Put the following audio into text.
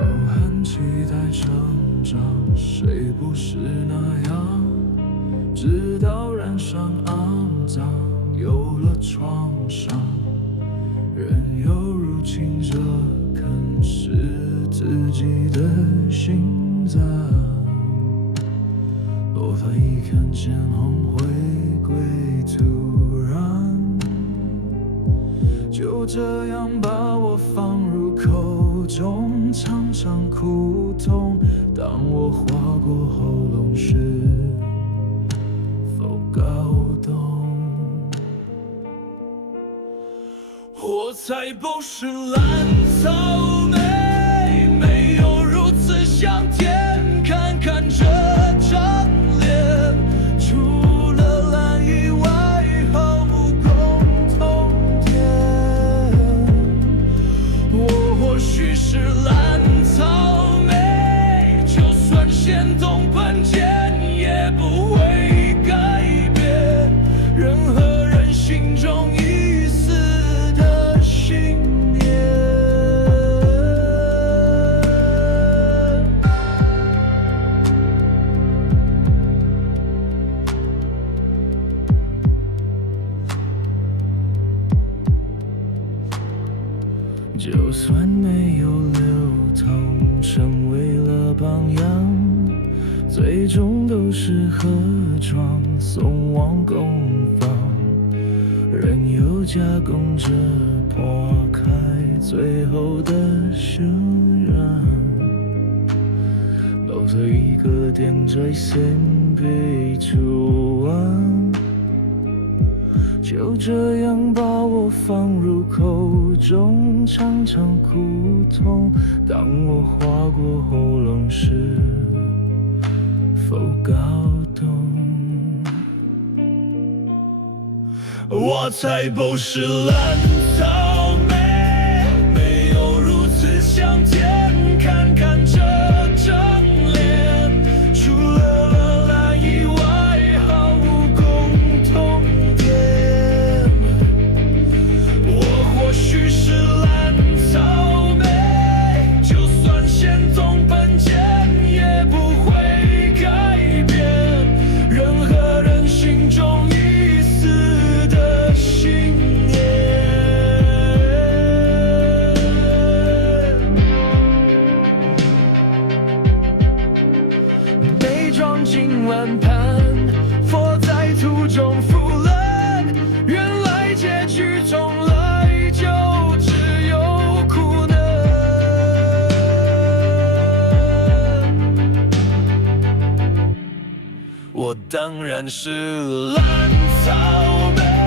都很期待成长，谁不是那样？直到染上肮脏，有了创伤，人又入侵着啃食自己的心脏。落发一看见红回归突然，就这样把我放入口中，尝尝苦痛。当我划过喉咙时，否搞懂？我才不是烂草莓，没有如此向天看看这张脸，除了烂以外毫无共同点。我或许是烂草莓，就算先动喷溅也不会改变任何人心中一丝的信念。就算没有流通，成为了榜样，最终都是河床送往公房，任由加工着破开最后的渲染。留着一个点缀线被出完，就这样把我放入口中，尝尝苦痛。当我划过喉咙时，否搞懂？我才不是烂草莓，没有如此向天看看这张脸，除了烂以外毫无共同点。我或许是烂草莓，就算先动喷溅也不会改变任何人心中一丝的信念。被装进碗盘，佛在途中腐烂，原来结局从来就只有苦难。我当然是烂草莓。